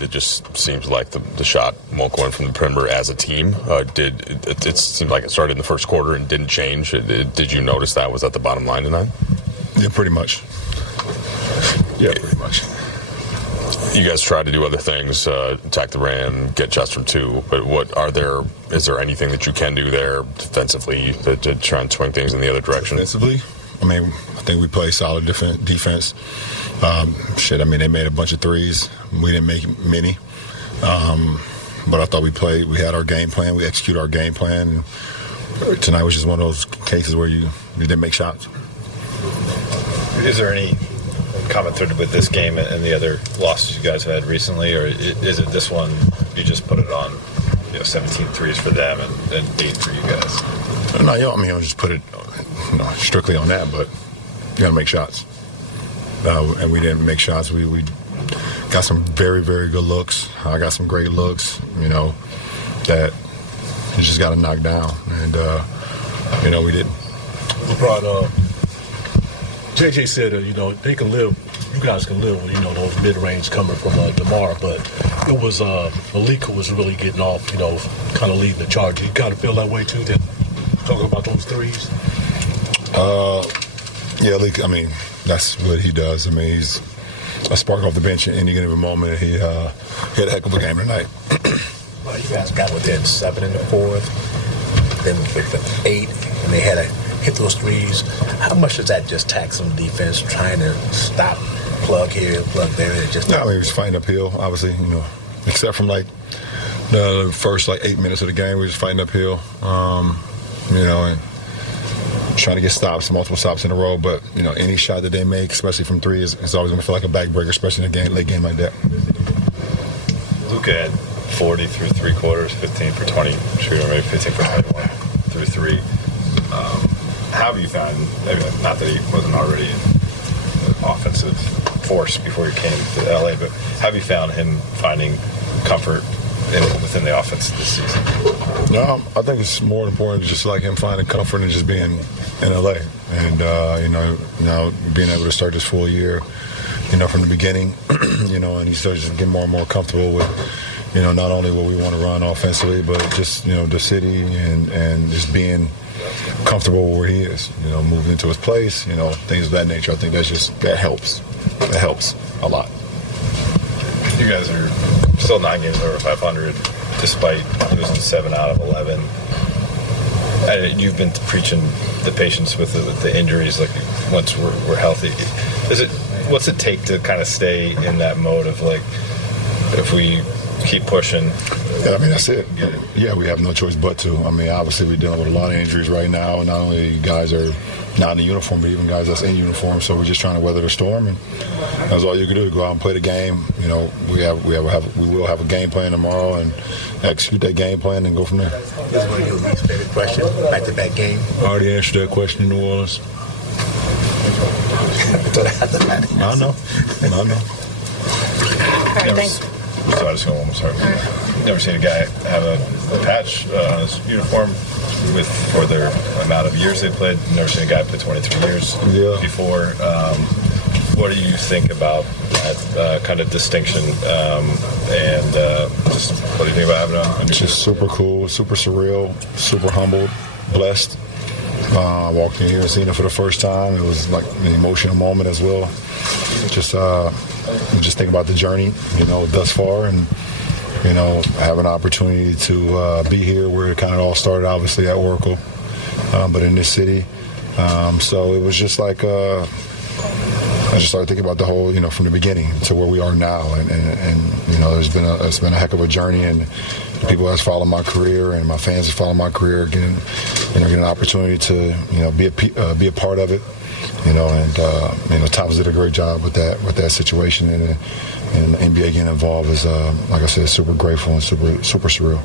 it just seems like the shot won't go in from the perimeter as a team. It seemed like it started in the first quarter and didn't change. Did you notice that? Was that the bottom line tonight? Yeah, pretty much. Yeah, pretty much. You guys tried to do other things, attack the rim, get just from two. But is there anything that you can do there defensively to try and swing things in the other direction? Defensively, I think we play solid defense. They made a bunch of threes. We didn't make many. But I thought we had our game plan. We executed our game plan. Tonight was just one of those cases where you didn't make shots. Is there any common thread with this game and the other losses you guys have had recently, or is it this one you just put it on 17 threes for them and 8 for you guys? No, I'll just put it strictly on that, but you got to make shots. And we didn't make shots. We got some very, very good looks. I got some great looks, that you just got to knock down. And, we didn't. LeBron, JJ said, they can live, you guys can live with, those mid-range coming from DeMar, but it was Malik who was really getting off, kind of leading the charge. You got to feel that way too, talking about those threes? Yeah, that's what he does. He's a spark off the bench at any given moment. He had a heck of a game tonight. Well, you guys got within 7 in the fourth, then with 8, and they had to hit those threes. How much does that just tax on defense, trying to stop, plug here, plug there? He was fighting uphill, obviously, except from the first 8 minutes of the game, we were just fighting uphill, and trying to get stops, multiple stops in a row. But any shot that they make, especially from three, is always going to feel like a backbreaker, especially in a late game like that. Luka had 40 through 3 quarters, 15 for 20 shooting, maybe 15 for 21 through 3. How have you found? Not that he wasn't already an offensive force before he came to LA, but have you found him finding comfort within the offense this season? No, I think it's more important just like him finding comfort and just being in LA, and now being able to start this full year, from the beginning, and he starts just getting more and more comfortable with, not only what we want to run offensively, but just the city and just being comfortable where he is, moving into his place, things of that nature. I think that helps. That helps a lot. You guys are still 9 games over 500, despite losing 7 out of 11. And you've been preaching the patience with the injuries, once we're healthy. What's it take to kind of stay in that mode of if we keep pushing? Yeah, that's it. Yeah, we have no choice but to. Obviously we're dealing with a lot of injuries right now. Not only guys are not in the uniform, but even guys that's in uniform. So we're just trying to weather the storm, and that's all you can do. Go out and play the game. We will have a game plan tomorrow and execute that game plan and go from there. This is one of your least favorite questions, back-to-back game. I already answered that question in New Orleans. I know. Never seen a guy have a patch on his uniform for their amount of years they played. Never seen a guy play 23 years before. What do you think about that kind of distinction? And just what do you think about having it on? It's just super cool, super surreal, super humbled, blessed. I walked in here and seen it for the first time. It was like an emotional moment as well. Just think about the journey, thus far, and have an opportunity to be here where it kind of all started, obviously at Oracle, but in this city. So it was just like I just started thinking about the whole, from the beginning to where we are now, and it's been a heck of a journey, and people that's followed my career and my fans that follow my career getting an opportunity to be a part of it, and Thomas did a great job with that situation, and the NBA getting involved is like I said, super grateful and super surreal.